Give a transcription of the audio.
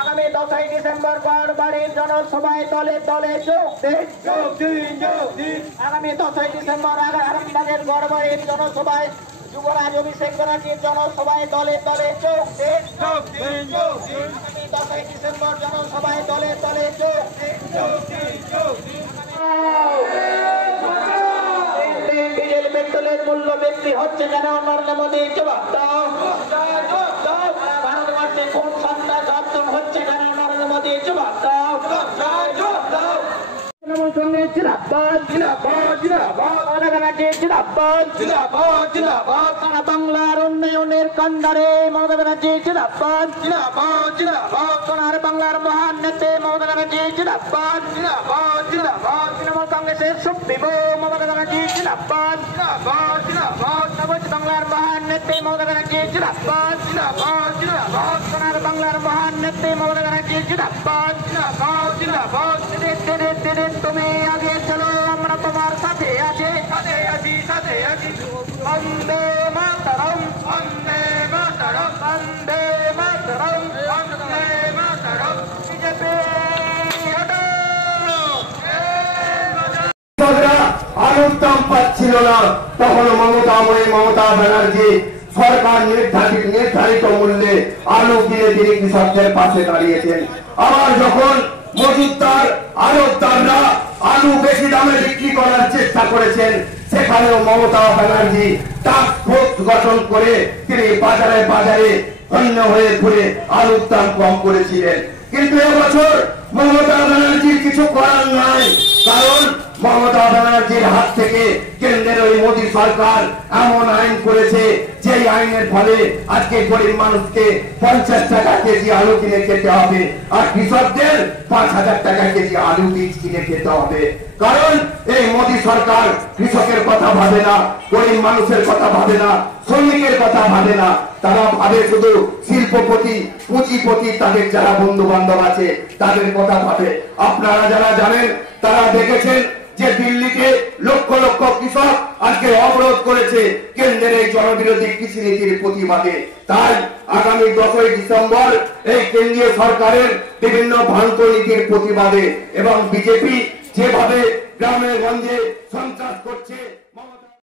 আগামী 10ই ডিসেম্বর গড়বাড়ির জনসভায় দলে দলে যোগ দিন। আগামী 10ই ডিসেম্বর আরামবাগের গড়বাড়ির জনসভায় যুবরাজ অভিষেক ব্যানার্জির জনসভায় দলে দলে যোগ দিন। আগামী 10ই ডিসেম্বর জনসভায় দলে দলে যোগ দিন। ডিজেল পেট্রোলের মূল্য বৃদ্ধি হচ্ছে কেন? নরেন্দ্র মোদী জবাব দাও। ভারতবর্ষে কোন সন্ত্রাস অর্জন হচ্ছে কেন? নরেন্দ্র মোদী জবাব দাও। সারা বাংলার উন্নয়নের কান্ডারে মমতা ব্যানার্জি জিন্দাবাদ। সোনার বাংলার মহান নেতা মমতা ব্যানার্জি জিন্দাবাদ। তৃণমূল কংগ্রেসের সুপ্রিমো মমতা ব্যানার্জি জিন্দাবাদ। বাংলার মহান নেতা মমতা ব্যানার্জি জিন্দাবাদ। সোনার বাংলার মহান নেতা মমতা ব্যানার্জি জিন্দাবাদ। তুমি আগে চলো, আমরা তোমার সাথে আছি। বন্দে মাতরম, বন্দে মাতরম, বন্দে মাতরম, বন্দে মাতরম। বিজেপি আলুর দাম পাচ্ছিল না, তখন মমতা ব্যানার্জি সরকার নির্ধারিত মূল্যে আলু কিনে তিনি কৃষকদের পাশে দাঁড়িয়েছেন। আবার যখন মজুতদার আড়তদাররা আলু বেশি দামে বিক্রি করার চেষ্টা করেছেন, সেখানেও মমতা ব্যানার্জি টাস্ক ফোর্স গঠন করে তিনি বাজারে বাজারে অন্য হয়ে ঘুরে আলুর দাম কম করেছিলেন। কিন্তু এবছর মমতা ব্যানার্জির কিছু করার নাই, কারণ মমতা ব্যানার্জির হাত থেকে কেন্দ্রের ওই মোদী সরকার এমন আইন করেছে, যে আইনের ফলে আজকে গরিব মানুষকে 50 টাকা কেজি আলু কিনে খেতে হবে, আর কৃষকদের 5,000 টাকা কেজি আলু বীজ কিনে খেতে হবে। কারণ এই মোদী সরকার কৃষকের কথা ভাবে না, গরিব মানুষের কথা ভাবে না, শ্রমিকের কথা ভাবে না, তারা ভাবে শুধু শিল্পপতি, পুঁজিপতি, তাদের যারা বন্ধু বান্ধব আছে তাদের কথা ভাবে। আপনারা যারা জানেন তারা দেখেছেন যে দিল্লিতে লক্ষ লক্ষ কৃষক আজকে অবরোধ করেছে কেন্দ্রের এই জনবিরোধী কৃষি নীতির প্রতিবাদে। তাই আগামী 10ই ডিসেম্বর এই কেন্দ্রীয় সরকারের বিভিন্ন ভ্রান্ত নীতির প্রতিবাদে এবং বিজেপি যেভাবে গ্রামে গঞ্জে সন্ত্রাস করছে